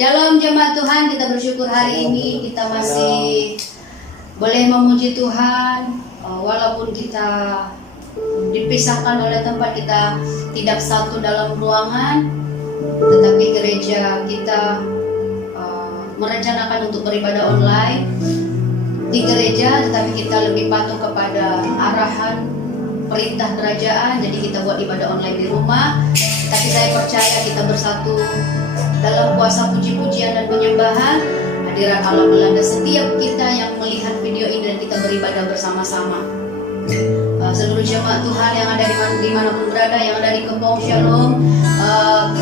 Shalom jemaat Tuhan, kita bersyukur hari ini kita masih boleh memuji Tuhan walaupun kita dipisahkan oleh tempat, kita tidak satu dalam ruangan, tetapi gereja kita merencanakan untuk beribadah online di gereja, tetapi kita lebih patuh kepada arahan perintah kerajaan, jadi kita buat ibadah online di rumah. Tapi saya percaya kita bersatu dalam kuasa puji-pujian dan penyembahan. Hadirat Allah melanda setiap kita yang melihat video ini dan kita beribadah bersama-sama. Seluruh jemaat Tuhan yang ada dimanapun berada, yang ada di Kembang Shalom,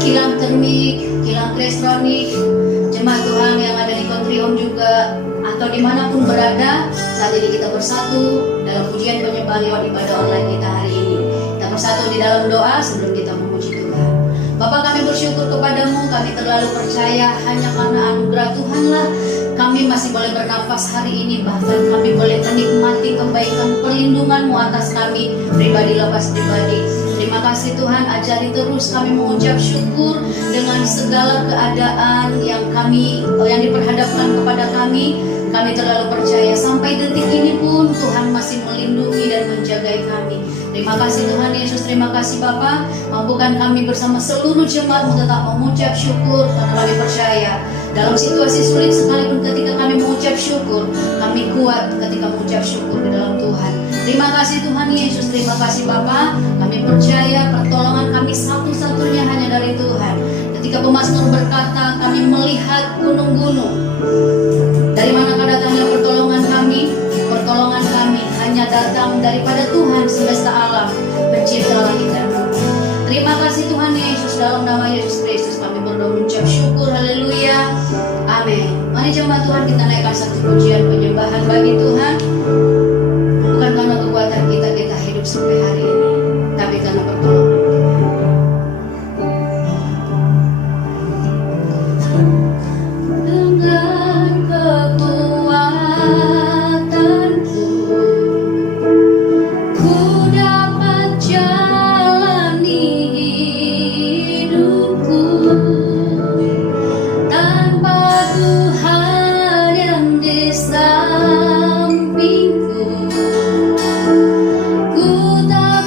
Kilang Termik, Kilang Krestonik, jemaat Tuhan yang ada di Country Home juga, atau dimanapun berada, saat ini kita bersatu dalam pujian penyembahan lewat ibadah online kita hari ini. Kita bersatu di dalam doa sebelum kita memuji Tuhan. Bapa, kami bersyukur kepadamu, kami terlalu percaya hanya karena anugerah Tuhanlah kami masih boleh bernafas hari ini, bahkan kami boleh menikmati kebaikan perlindunganmu atas kami, pribadi lepas pribadi. Terima kasih Tuhan, ajari terus kami mengucap syukur dengan segala keadaan yang diperhadapkan kepada kami. Kami terlalu percaya sampai detik ini pun Tuhan masih melindungi dan menjaga kami. Terima kasih Tuhan Yesus, terima kasih Bapa. Mampukan kami bersama seluruh jemaat tetap mengucap syukur, karena kami percaya dalam situasi sulit sekalipun ketika kami mengucap syukur, kami kuat ketika mengucap syukur di dalam Tuhan. Terima kasih Tuhan Yesus, terima kasih Bapa. Kami percaya pertolongan kami satu-satunya hanya dari Tuhan. Ketika pemazmur berkata, kami melihat gunung-gunung, dari manakah datangnya pertolongan kami? Pertolongan kami hanya datang daripada Tuhan semesta alam, pencipta langit dan bumi. Terima kasih Tuhan Yesus, dalam nama Yesus Kristus kami berdoa mengucap syukur, haleluya, amin. Mari jemaat Tuhan kita naikkan satu pujian penyembahan bagi Tuhan. Bukan karena kekuatan kita hidup sampai hari ini, tapi karena pertolongan. Ku tak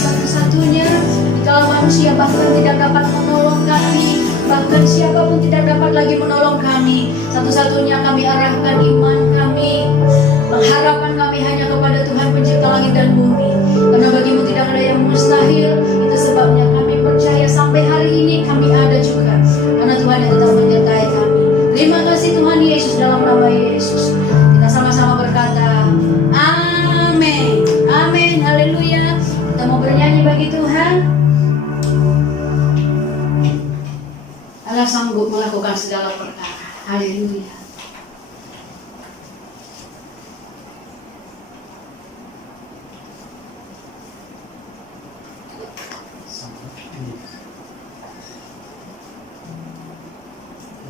satu-satunya. Kalau manusia bahkan tidak dapat menolong kami, bahkan siapapun tidak dapat lagi menolong kami, satu-satunya kami arahkan iman kami, pengharapan kami hanya kepada Tuhan pencipta langit dan bumi. Karena bagimu tidak ada yang mustahil. Itu sebabnya kami percaya sampai hari ini kami ada juga, karena Tuhan yang tetap menyertai kami. Terima kasih Tuhan Yesus, dalam nama Yesus kita sama-sama berkata amin, amin, haleluya. Kita mau bernyanyi bagi Tuhan. Allah sanggup melakukan segala perkara. Haleluya.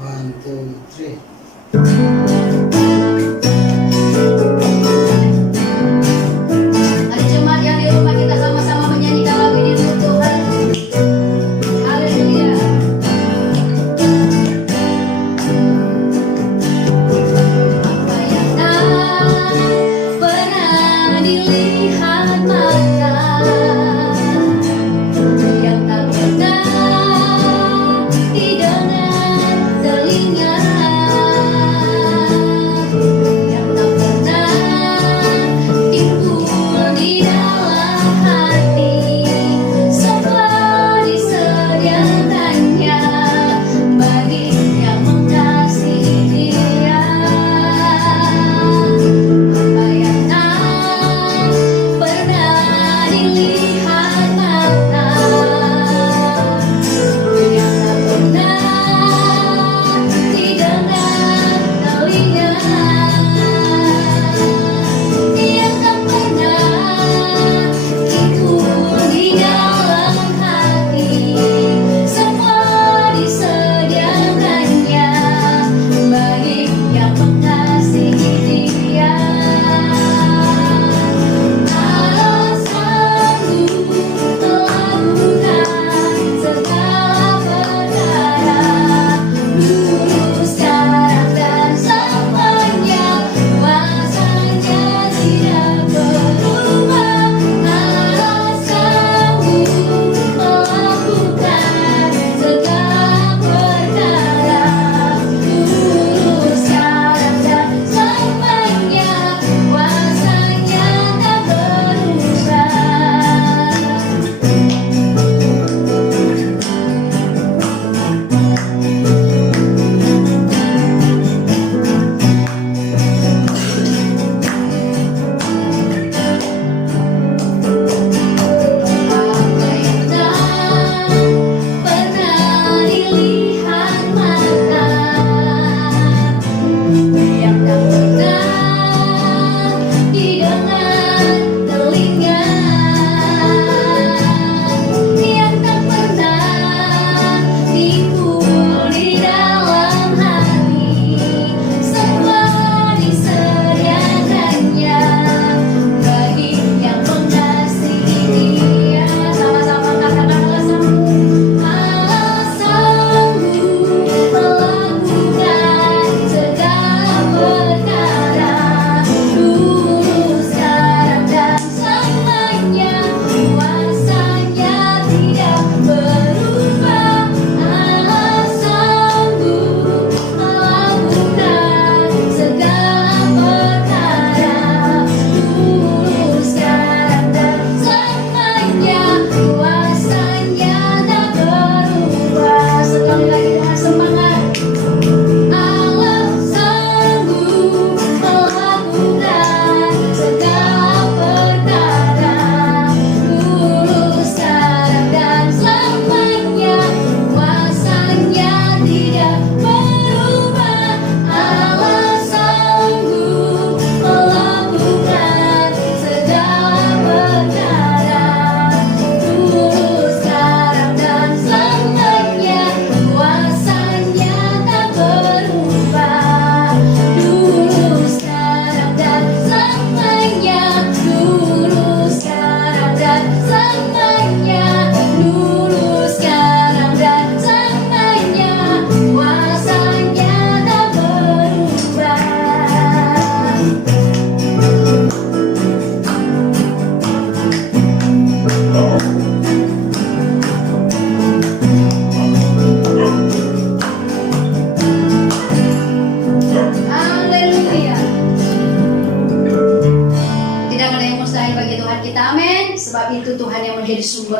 One, two, three. Hari Jumat yang di rumah kita sama-sama menyanyikan lagu ini untuk Tuhan. Haleluya. Apa yang tak pernah dilihat mata, yang tak pernah didengar telinga,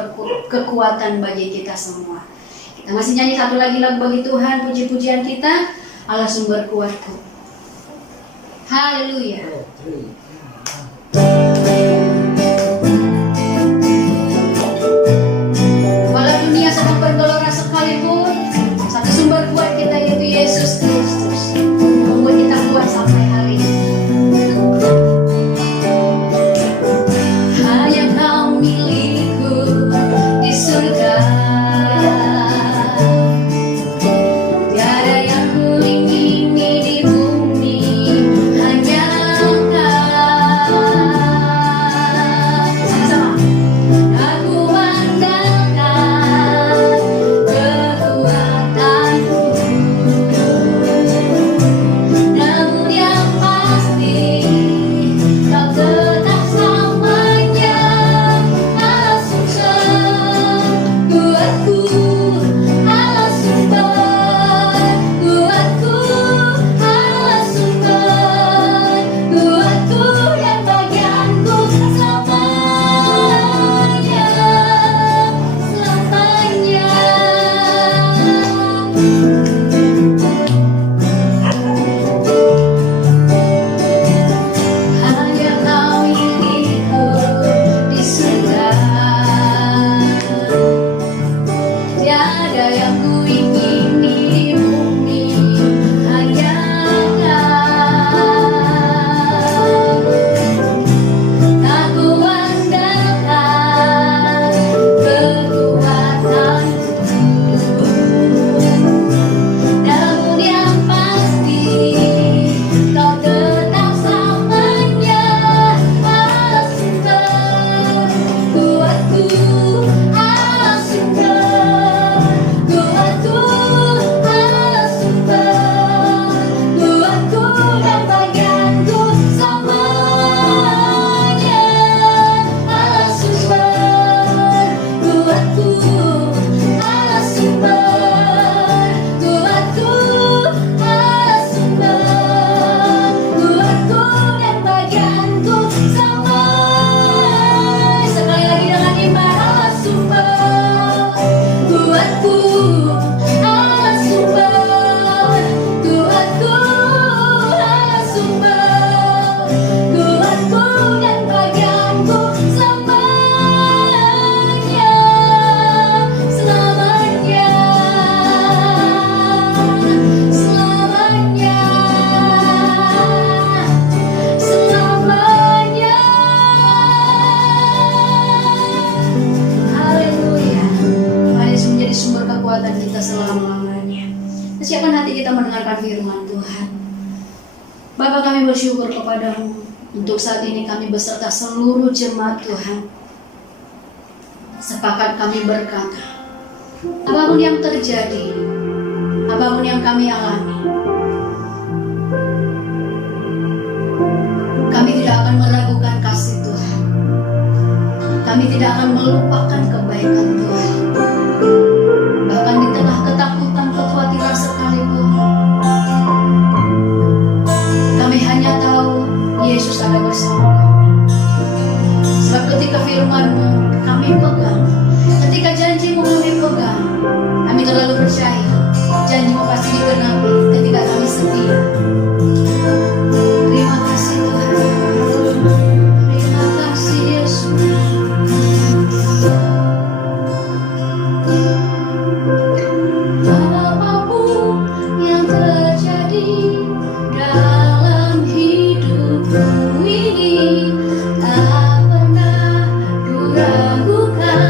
sumber kekuatan bagi kita semua. Kita masih nyanyi satu lagi lagu bagi Tuhan, puji-pujian kita, Allah sumber kuatku. Haleluya. 4, 3. Walau dunia sedang bergelora sekalipun, satu sumber kuat kita yaitu Yesus Kristus, membuat kita kuat sampai hari ini. Hanya Kau milikku di surga, tiada yang kuingini di bumi, hanya Kau. Sama-sama. Aku andalkan kekuatanku, namun yang pasti Kau tetap selamanya Allah sumber kuatku, Allah sumber kuatku, Allah sumber kuatku dan bagianku selamanya, selamanya. Hanya Kau milikku di surga, tiada yang kuingini di bumi, hanya Kau. Aku andalkan kekuatanku, namun yang pasti Kau tetap selamanya Allah sumber kuatku, Allah sumber kuatku, Allah sumber kuatku dan bagianku selamanya, Allah sumber kuatku, Allah sumber kuatku, Allah sumber kuatku dan bagianku selamanya. Sekali lagi dengan iman, Allah sumber kuatku, Allah sumber kuatku, Allah sumber kuatku dan bagianku selamanya, selamanya, selamanya, selamanya. Haleluya. Mari Yesus menjadi sumber kekuatan kita selama-lamanya. Siapkan hati kita mendengarkan firman Tuhan. Bapa, kami bersyukur kepadamu untuk saat ini kami beserta seluruh jemaat Tuhan sepakat kami berkata, apapun yang terjadi, apapun yang kami alami, kami tidak akan meragukan kasih Tuhan. Kami tidak akan melupakan kebaikan Tuhan. Bahkan di tengah ketakutan, kekhawatiran sekalipun, kami hanya tahu Yesus ada bersama kami. Sebab ketika firman-Mu kami pegang, ketika janji-Mu kami pegang, kami terlalu percaya janji-Mu pasti digenapi ketika kami setia. Terima kasih Tuhan. Terima kasih Yesus. Apapun yang terjadi dalam hidupku ini, tak pernah ku ragukan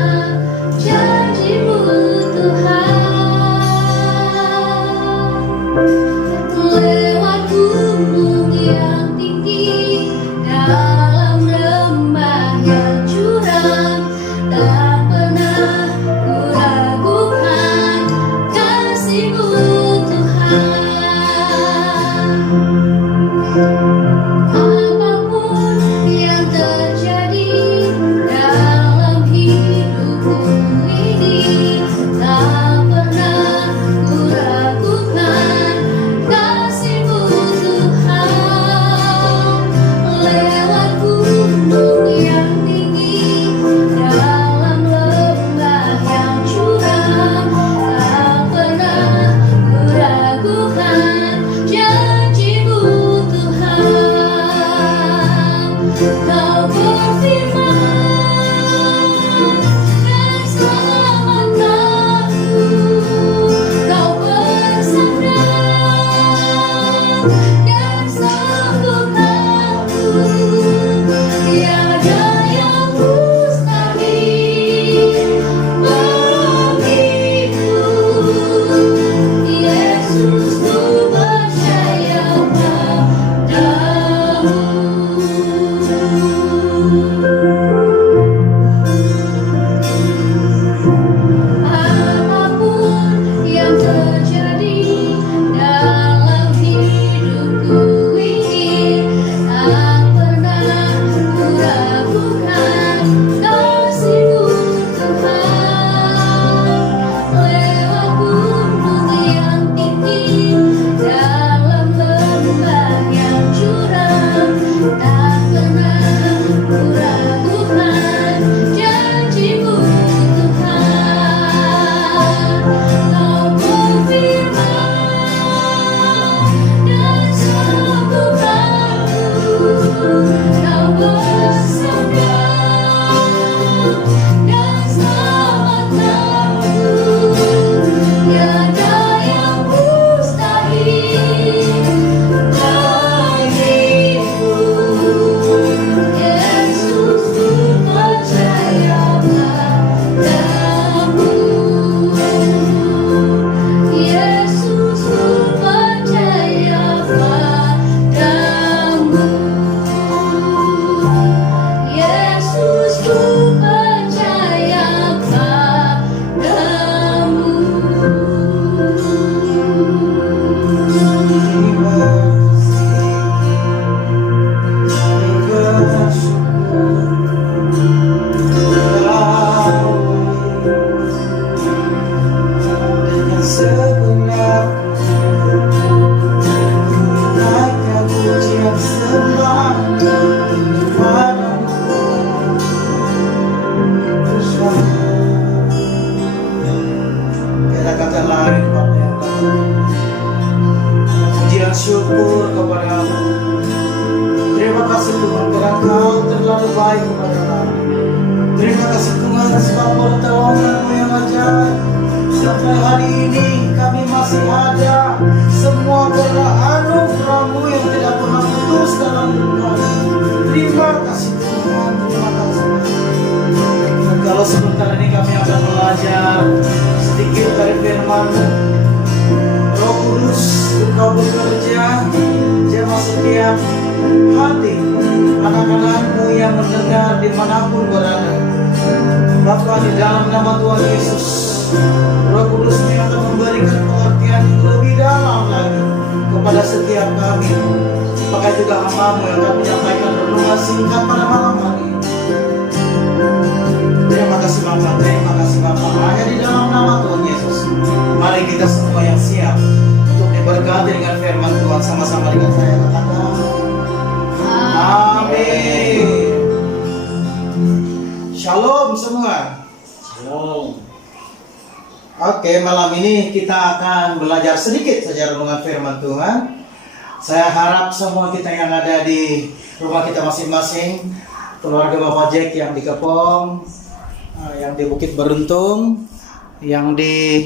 hadapan-Mu. Roh Kudus, Engkau bekerja jamah setiap hati anak-anak-Mu yang mendengar dimanapun berada. Bapa, di dalam nama Tuhan Yesus, Roh Kudus yang akan memberikan pengertian lebih dalam lagi kepada setiap kami. Pakai juga hamba-Mu yang akan menyampaikan renungan singkat pada malam hari ini. Terima kasih Bapa, terima kasih Bapa. Hanya di dalam nama Tuhan Yesus, mari kita semua yang siap untuk diberkati dengan firman Tuhan, sama-sama dengan saya katakan amin. Shalom semua. Shalom. Oke, malam ini kita akan belajar sedikit saja renungan firman Tuhan. Saya harap semua kita yang ada di rumah kita masing-masing, keluarga Bapak Jack yang di Kepong, yang di Bukit Beruntung, yang di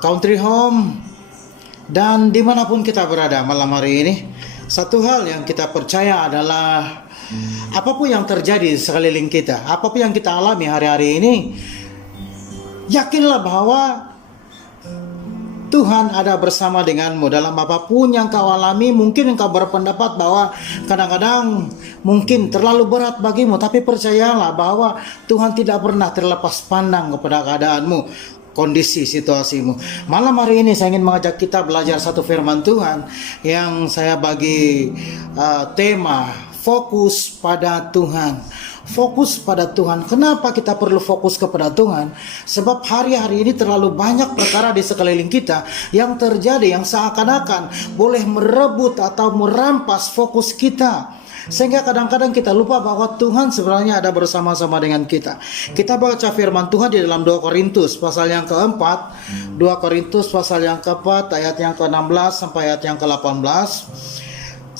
Country Home, dan dimanapun kita berada malam hari ini, satu hal yang kita percaya adalah apapun yang terjadi di sekeliling kita, apapun yang kita alami hari-hari ini, yakinlah bahwa Tuhan ada bersama denganmu dalam apapun yang kau alami. Mungkin engkau berpendapat bahwa kadang-kadang mungkin terlalu berat bagimu, tapi percayalah bahwa Tuhan tidak pernah terlepas pandang kepada keadaanmu, kondisi situasimu. Malam hari ini saya ingin mengajak kita belajar satu firman Tuhan yang saya bagi tema fokus pada Tuhan. Fokus pada Tuhan. Kenapa kita perlu fokus kepada Tuhan? Sebab hari-hari ini terlalu banyak perkara di sekeliling kita yang terjadi, yang seakan-akan boleh merebut atau merampas fokus kita, sehingga kadang-kadang kita lupa bahwa Tuhan sebenarnya ada bersama-sama dengan kita. Kita baca firman Tuhan di dalam 2 Korintus pasal yang keempat, 2 Korintus pasal yang keempat ayat yang ke-16 sampai ayat yang ke-18.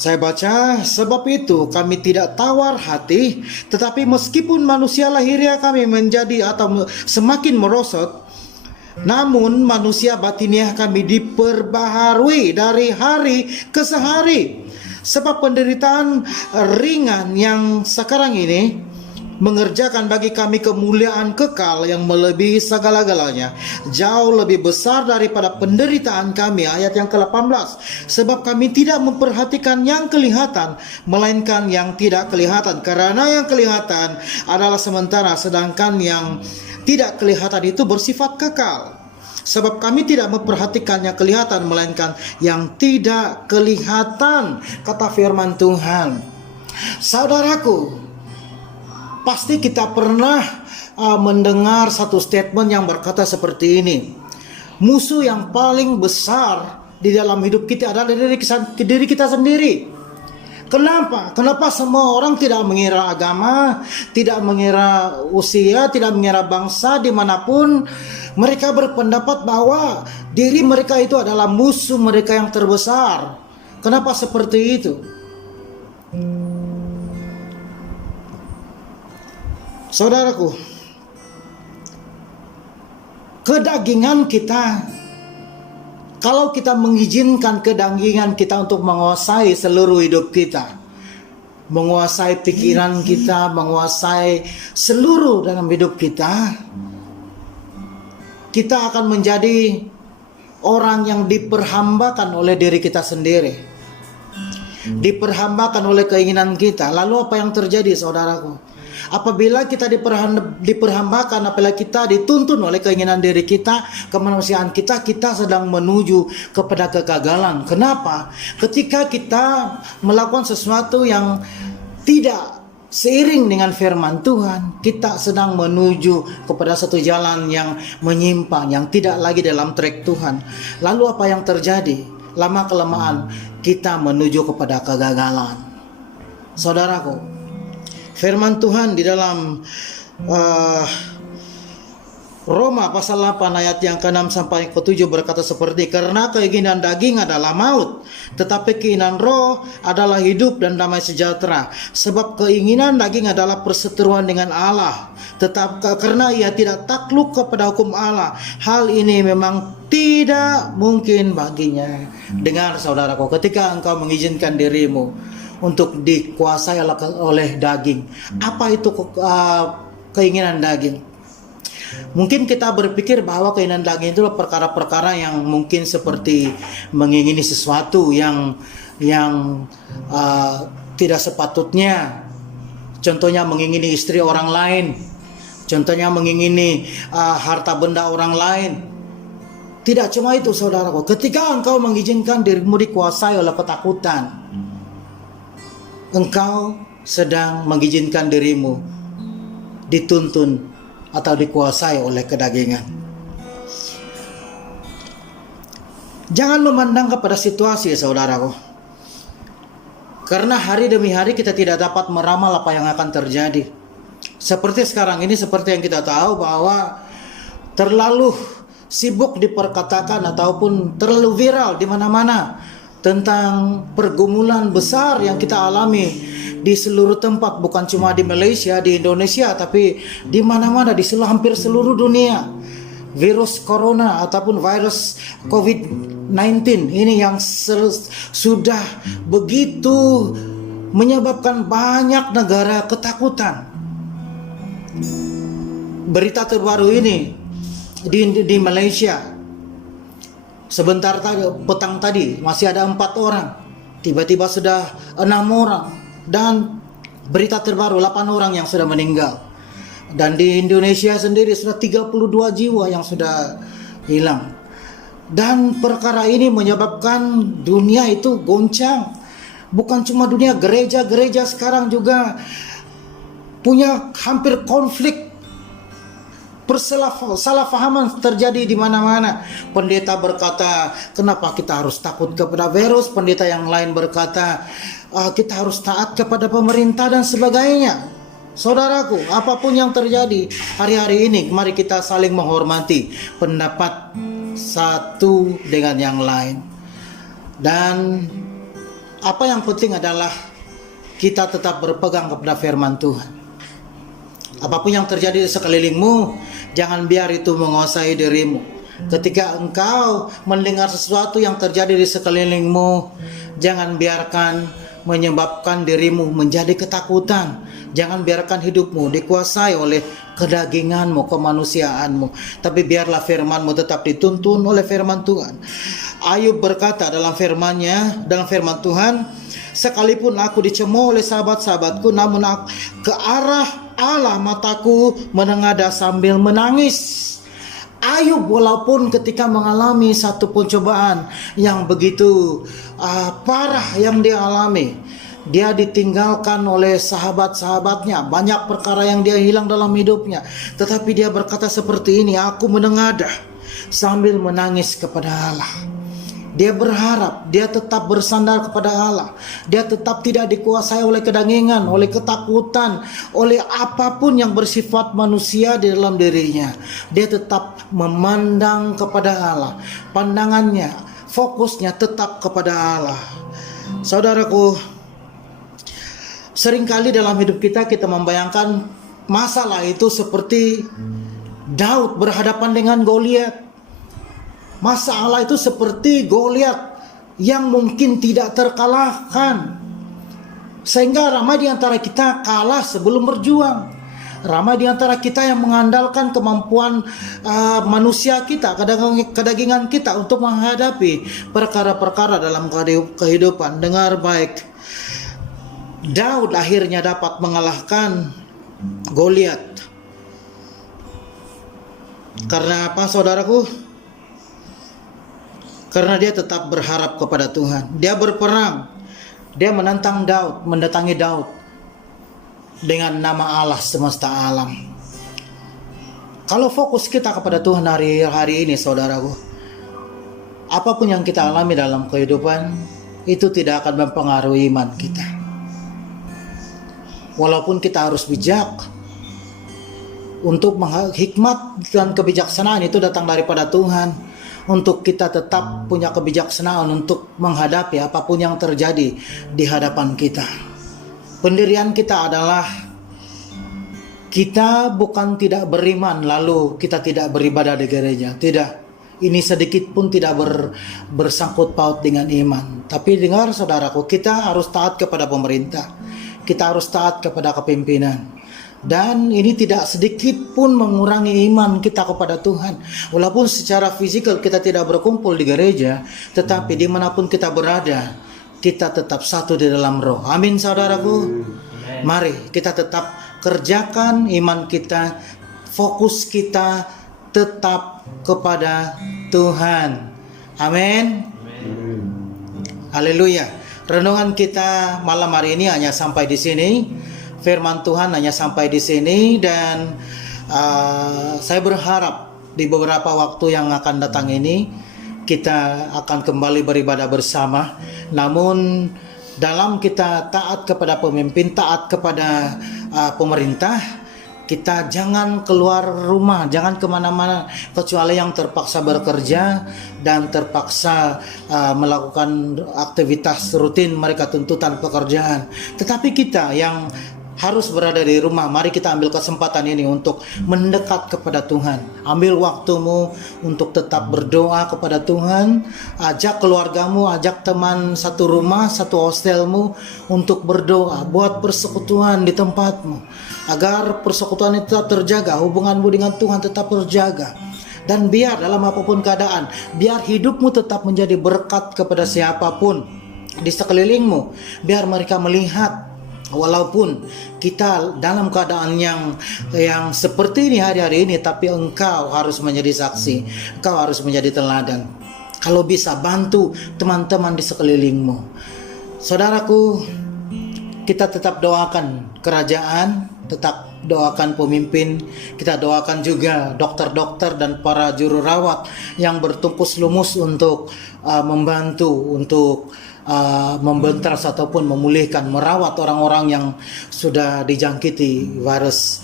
Saya baca, sebab itu kami tidak tawar hati, tetapi meskipun manusia lahiriah kami menjadi atau semakin merosot, namun manusia batiniah kami diperbaharui dari hari ke hari. Sebab penderitaan ringan yang sekarang ini mengerjakan bagi kami kemuliaan kekal yang melebihi segala-galanya, jauh lebih besar daripada penderitaan kami. Ayat yang ke-18, sebab kami tidak memperhatikan yang kelihatan, melainkan yang tidak kelihatan, karena yang kelihatan adalah sementara, sedangkan yang tidak kelihatan itu bersifat kekal. Sebab kami tidak memperhatikan yang kelihatan, melainkan yang tidak kelihatan, kata firman Tuhan. Saudaraku, pasti kita pernah mendengar satu statement yang berkata seperti ini: musuh yang paling besar di dalam hidup kita adalah diri kita sendiri. Kenapa? Kenapa semua orang tidak mengira agama, tidak mengira usia, tidak mengira bangsa, dimanapun mereka berpendapat bahwa diri mereka itu adalah musuh mereka yang terbesar. Kenapa seperti itu? Saudaraku, kedagingan kita, kalau kita mengizinkan kedagingan kita untuk menguasai seluruh hidup kita, menguasai pikiran kita, menguasai seluruh dalam hidup kita, kita akan menjadi orang yang diperhambakan oleh diri kita sendiri, diperhambakan oleh keinginan kita. Lalu apa yang terjadi, saudaraku? Apabila kita diperhambakan, apabila kita dituntun oleh keinginan diri kita, kemanusiaan kita, kita sedang menuju kepada kegagalan. Kenapa? Ketika kita melakukan sesuatu yang tidak seiring dengan firman Tuhan, kita sedang menuju kepada satu jalan yang menyimpang, yang tidak lagi dalam track Tuhan. Lalu apa yang terjadi? Lama-kelamaan kita menuju kepada kegagalan. Saudaraku, firman Tuhan di dalam Roma pasal 8 ayat yang ke-6 sampai ke-7 berkata seperti, karena keinginan daging adalah maut, tetapi keinginan roh adalah hidup dan damai sejahtera. Sebab keinginan daging adalah perseteruan dengan Allah, tetap karena ia tidak takluk kepada hukum Allah, hal ini memang tidak mungkin baginya. Dengar saudaraku, ketika engkau mengizinkan dirimu untuk dikuasai oleh daging, apa itu keinginan daging? Mungkin kita berpikir bahwa keinginan daging itu perkara-perkara yang mungkin seperti mengingini sesuatu yang tidak sepatutnya. Contohnya mengingini istri orang lain, contohnya mengingini harta benda orang lain. Tidak cuma itu saudaraku, ketika engkau mengizinkan dirimu dikuasai oleh ketakutan, engkau sedang mengizinkan dirimu dituntun atau dikuasai oleh kedagingan. Jangan memandang kepada situasi saudaraku, karena hari demi hari kita tidak dapat meramal apa yang akan terjadi. Seperti sekarang ini, seperti yang kita tahu bahwa terlalu sibuk diperkatakan ataupun terlalu viral di mana-mana tentang pergumulan besar yang kita alami di seluruh tempat, bukan cuma di Malaysia, di Indonesia, tapi di mana-mana di hampir seluruh dunia. Virus corona ataupun virus COVID-19 ini yang sudah begitu menyebabkan banyak negara ketakutan. Berita terbaru ini di Malaysia, sebentar tadi, petang tadi masih ada 4 orang, tiba-tiba sudah 6 orang, dan berita terbaru 8 orang yang sudah meninggal. Dan di Indonesia sendiri sudah 32 jiwa yang sudah hilang. Dan perkara ini menyebabkan dunia itu goncang. Bukan cuma dunia, gereja-gereja sekarang juga punya hampir konflik. Persalahpahaman terjadi di mana-mana. Pendeta berkata, kenapa kita harus takut kepada virus? Pendeta yang lain berkata, kita harus taat kepada pemerintah dan sebagainya. Saudaraku, apapun yang terjadi hari-hari ini, mari kita saling menghormati pendapat satu dengan yang lain. Dan apa yang penting adalah kita tetap berpegang kepada firman Tuhan. Apapun yang terjadi di sekelilingmu, jangan biar itu menguasai dirimu. Ketika engkau mendengar sesuatu yang terjadi di sekelilingmu, jangan biarkan menyebabkan dirimu menjadi ketakutan. Jangan biarkan hidupmu dikuasai oleh kedaginganmu, kemanusiaanmu. Tapi biarlah firmanmu tetap dituntun oleh firman Tuhan. Ayub berkata dalam firman Tuhan, sekalipun aku dicemooh oleh sahabat-sahabatku, namun ke arah Allah mataku menengadah sambil menangis. Ayub walaupun ketika mengalami satu pencobaan yang begitu parah yang dia alami, dia ditinggalkan oleh sahabat-sahabatnya, banyak perkara yang dia hilang dalam hidupnya, tetapi dia berkata seperti ini, aku menengadah sambil menangis kepada Allah. Dia berharap, dia tetap bersandar kepada Allah. Dia tetap tidak dikuasai oleh kedagingan, oleh ketakutan, oleh apapun yang bersifat manusia di dalam dirinya. Dia tetap memandang kepada Allah. Pandangannya, fokusnya tetap kepada Allah. Saudaraku, seringkali dalam hidup kita membayangkan masalah itu seperti Daud berhadapan dengan Goliat. Masalah itu seperti Goliat yang mungkin tidak terkalahkan. Sehingga ramai di antara kita kalah sebelum berjuang. Ramai di antara kita yang mengandalkan kemampuan manusia kita, kedagingan kita untuk menghadapi perkara-perkara dalam kehidupan. Dengar baik, Daud akhirnya dapat mengalahkan Goliat. Karena apa saudaraku? Karena dia tetap berharap kepada Tuhan. Dia berperang. Dia menantang Daud, mendatangi Daud dengan nama Allah semesta alam. Kalau fokus kita kepada Tuhan hari ini saudaraku, apapun yang kita alami dalam kehidupan itu tidak akan mempengaruhi iman kita. Walaupun kita harus bijak, untuk hikmat dan kebijaksanaan itu datang daripada Tuhan. Untuk kita tetap punya kebijaksanaan untuk menghadapi apapun yang terjadi di hadapan kita. Pendirian kita adalah kita bukan tidak beriman lalu kita tidak beribadah di gereja. Tidak. Ini sedikit pun tidak bersangkut paut dengan iman. Tapi dengar saudaraku, kita harus taat kepada pemerintah. Kita harus taat kepada kepimpinan. Dan ini tidak sedikit pun mengurangi iman kita kepada Tuhan. Walaupun secara fisikal kita tidak berkumpul di gereja, tetapi dimanapun kita berada, kita tetap satu di dalam roh. Amin saudaraku. Mari kita tetap kerjakan iman kita, fokus kita tetap kepada Tuhan. Amin. Haleluya. Renungan kita malam hari ini hanya sampai di sini. Firman Tuhan hanya sampai di sini, dan saya berharap di beberapa waktu yang akan datang ini kita akan kembali beribadah bersama. Namun dalam kita taat kepada pemimpin, taat kepada pemerintah, kita jangan keluar rumah, jangan kemana-mana kecuali yang terpaksa bekerja dan terpaksa melakukan aktivitas rutin mereka, tuntutan pekerjaan. Tetapi kita yang harus berada di rumah, mari kita ambil kesempatan ini untuk mendekat kepada Tuhan. Ambil waktumu untuk tetap berdoa kepada Tuhan. Ajak keluargamu, ajak teman satu rumah, satu hostelmu untuk berdoa. Buat persekutuan di tempatmu, agar persekutuan itu tetap terjaga, hubunganmu dengan Tuhan tetap terjaga. Dan biar dalam apapun keadaan, biar hidupmu tetap menjadi berkat kepada siapapun di sekelilingmu. Biar mereka melihat, walaupun kita dalam keadaan yang seperti ini hari-hari ini, tapi engkau harus menjadi saksi, engkau harus menjadi teladan. Kalau bisa bantu teman-teman di sekelilingmu. Saudaraku, kita tetap doakan kerajaan, tetap doakan pemimpin, kita doakan juga dokter-dokter dan para juru rawat yang bertumpus lumus untuk membantu, untuk membentras ataupun memulihkan, merawat orang-orang yang sudah dijangkiti virus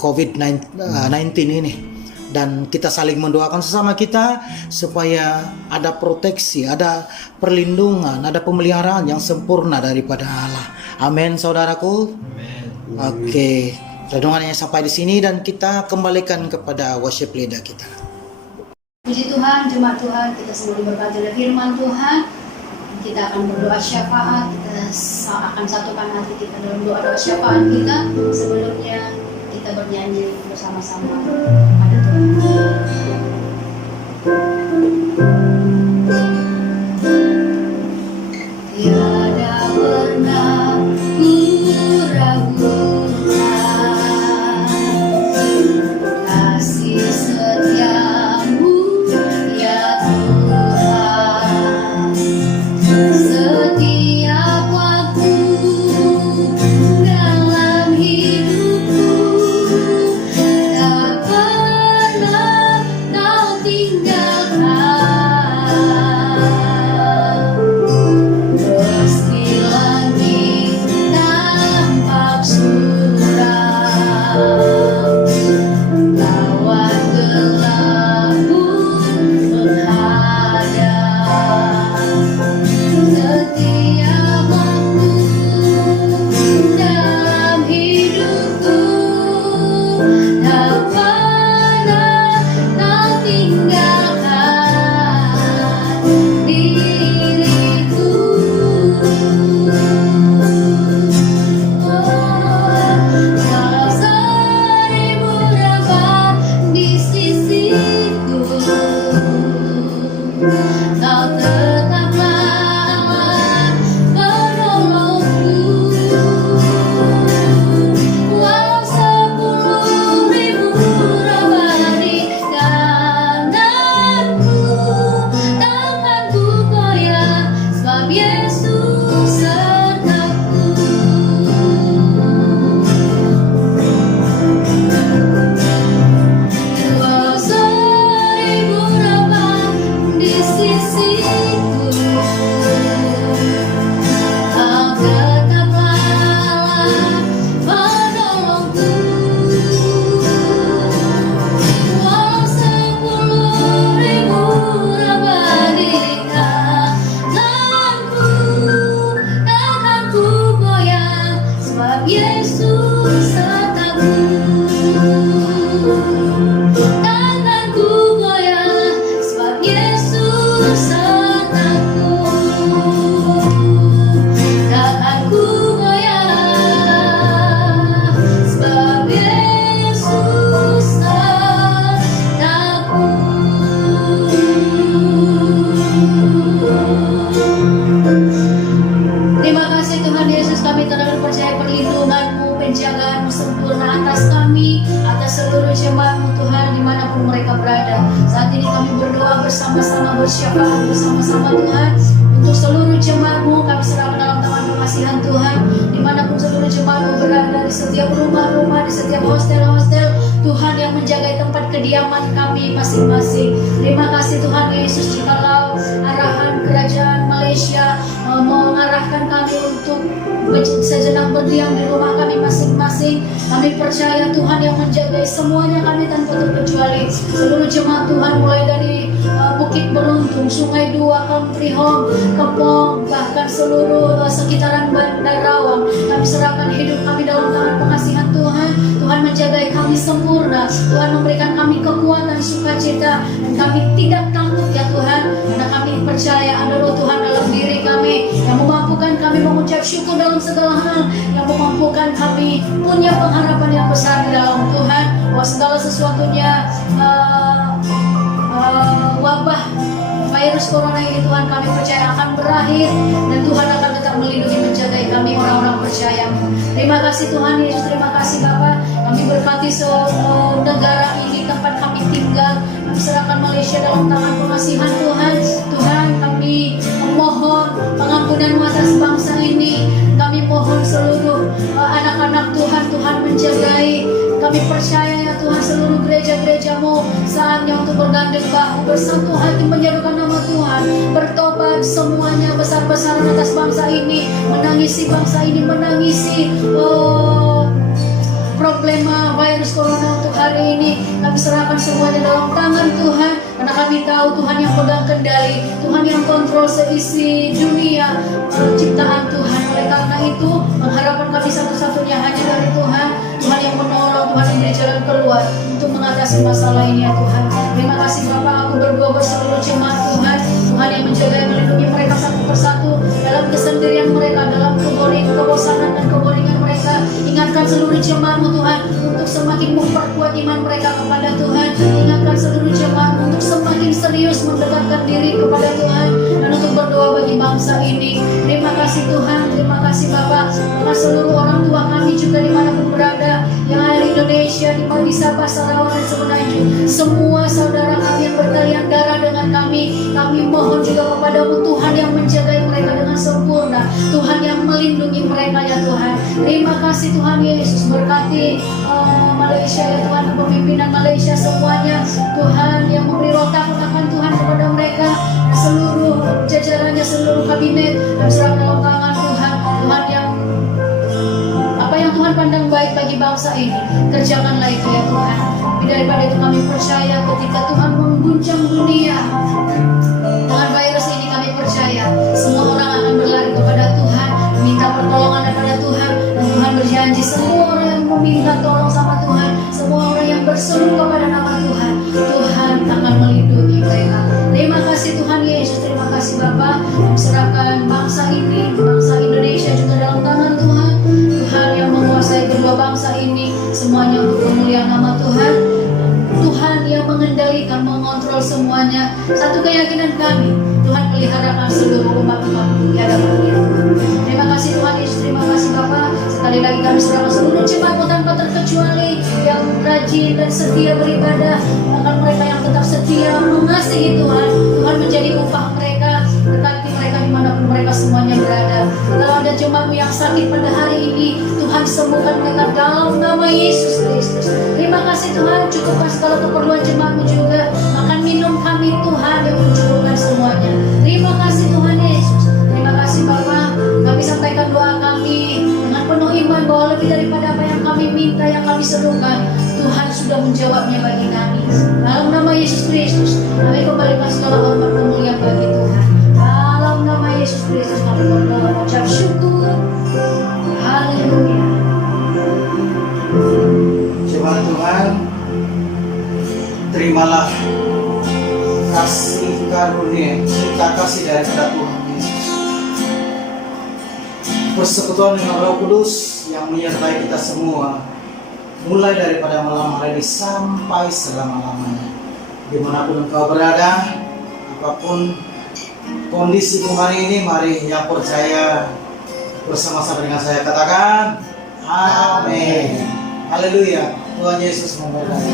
COVID-19 ini. Dan kita saling mendoakan sesama kita supaya ada proteksi, ada perlindungan, ada pemeliharaan yang sempurna daripada Allah. Amin, saudaraku. Oke, renungannya sampai di sini dan kita kembalikan kepada worship leader kita. Puji Tuhan, jemaat Tuhan, kita sebelum berbaca dari firman Tuhan, kita akan berdoa syafaat. Kita akan satukan hati kita dalam doa syafaat kita. Sebelumnya kita bernyanyi bersama-sama pada Tuhan. Tiada pernah ku ragukan kasih setiamu, ya Tuhan. Setiap waktu dalam hidupku tak pernah jemaat-Mu Tuhan dimanapun mereka berada. Saat ini kami berdoa bersama-sama, bersyafaat bersama-sama Tuhan untuk seluruh jemaat-Mu. Kami serahkan dalam tangan pengasihan Tuhan, dimanapun seluruh jemaat-Mu berada, di setiap rumah-rumah, di setiap hostel-hostel Tuhan yang menjaga tempat kediaman kami masing-masing. Terima kasih Tuhan Yesus, jikalau arahan kerajaan Malaysia mengarahkan kami untuk sejenak berdiam di rumah kami masing-masing, kami percaya Tuhan yang menjaga semuanya kami tanpa terkecuali. Seluruh jemaat Tuhan mulai dari Bukit Beruntung, Sungai Dua, Country Home, Kepong, bahkan seluruh sekitaran Bandar Rawang, kami serahkan hidup kami dalam tangan pengasihan Tuhan. Tuhan menjaga kami sempurna, Tuhan memberikan kami kekuatan, sukacita, dan kami tidak takut ya Tuhan, karena kami percaya ada Roh Tuhan dalam diri kami yang memampukan kami mengucap syukur dalam segala hal, yang memampukan kami punya pengharapan yang besar di dalam Tuhan, bahwa segala sesuatunya wabah virus corona ini Tuhan kami percaya akan berakhir, dan Tuhan akan tetap melindungi menjaga kami orang-orang percaya. Terima kasih Tuhan Yesus, terima kasih Bapa. Kami berkati seluruh negara ini tempat kami tinggal. Kami serahkan Malaysia dalam tangan pengasihan Tuhan. Tuhan, kami memohon pengampunan atas bangsa ini. Kami mohon seluruh anak-anak Tuhan, Tuhan menjagai. Kami percaya ya Tuhan, seluruh gereja-gereja-Mu saatnya untuk bergandeng bahu, bersatu hati menyerukan nama Tuhan, bertobat semuanya besar-besaran atas bangsa ini, menangisi bangsa ini, menangisi problema virus corona untuk hari ini. Kami serahkan semuanya dalam tangan Tuhan, karena kami tahu Tuhan yang pegang kendali, Tuhan yang kontrol seisi dunia ciptaan Tuhan. Oleh karena itu, pengharapan kami satu-satunya hanya dari Tuhan, Tuhan yang menolong, Tuhan yang beri jalan keluar untuk mengatasi masalah ini ya Tuhan. Terima kasih Bapak, aku berdoa berseluruh jemaat Tuhan, Tuhan yang menjaga dan melindungi mereka satu persatu dalam kesendirian mereka, dalam kebosanan dan keboringan mereka. Ingatkan seluruh jemaat-Mu Tuhan untuk semakin memperkuat iman mereka kepada Tuhan. Ingatkan seluruh jemaat untuk semakin serius mendekatkan diri kepada Tuhan dan untuk berdoa bagi bangsa ini. Terima kasih Tuhan, terima kasih Bapak. Terima seluruh orang tua kami juga dimanapun berada, yang ada di Indonesia, di Sabah, Sarawak dan Semenanjung. Semua saudara kami yang bertalian darah dengan kami mohon juga kepada-Mu Tuhan yang menjaga mereka dengan sempurna, Tuhan yang melindungi mereka ya Tuhan. Terima kasih Tuhan Yesus, berkati Malaysia ya Tuhan, kepemimpinan Malaysia semuanya, Tuhan yang memberi roh takut-akan Tuhan kepada mereka, seluruh jajarannya, seluruh kabinet, dan serahkan dalam tangan Tuhan. Tuhan yang apa yang Tuhan pandang baik bagi bangsa ini, kerjakanlah itu ya Tuhan. Tapi daripada itu kami percaya ketika Tuhan mengguncang dunia dengan virus ini, kami percaya semua orang akan berlari kepada Tuhan, meminta pertolongan kepada Tuhan, dan Tuhan berjanji semua orang yang meminta tolong sama Tuhan, semua orang yang berseru kepada nama Tuhan, Tuhan akan melindungi mereka. Terima kasih Tuhan Yesus, terima kasih Bapa. Kami serahkan bangsa ini, bangsa Indonesia juga dalam tangan Tuhan. Tuhan yang menguasai kedua bangsa ini, semuanya untuk kemuliaan nama Tuhan. Tuhan yang mengendalikan, mengontrol semuanya. Satu keyakinan kami, Tuhan peliharakan seluruh umat-umat di hadapan Dia. Terima kasih Tuhan Yesus, terima kasih Bapa. Sekali lagi kami serahkan seluruh jemaat-Mu tanpa terkecuali, yang rajin dan setia beribadah, bahkan mereka yang tetap setia mengasihi Tuhan. Tuhan menjadi upah mereka, berkati mereka dimanapun mereka semuanya berada. Kalau ada jemaat-Mu yang sakit pada hari ini, Tuhan sembuhkan mereka dalam nama Yesus Kristus. Terima kasih Tuhan, cukupkan segala keperluan jemaat-Mu juga. Makan minum kami Tuhan yang mencukupkan semuanya. Terima kasih Tuhan Yesus. Terima kasih Bapa. Kami sampaikan doa kami dengan penuh iman bahwa lebih daripada apa yang kami minta, yang kami serukan, Tuhan sudah menjawabnya bagi kami. Dalam nama Yesus Kristus, kami kembalikan segala hormat kemuliaan bagi Tuhan. Dalam nama Yesus Kristus kami berdoa, mengucap syukur. Haleluya. Jemaat Tuhan, terimalah kasih karunia, cinta kasih daripada Tuhan Yesus. Persekutuan dengan Roh Kudus yang menyertai kita semua, mulai daripada malam hari ini sampai selama-lamanya. Dimanapun engkau berada, apapun kondisimu hari ini, mari yang percaya bersama-sama dengan saya katakan, Amin. Haleluya. Tuhan Yesus memberkati.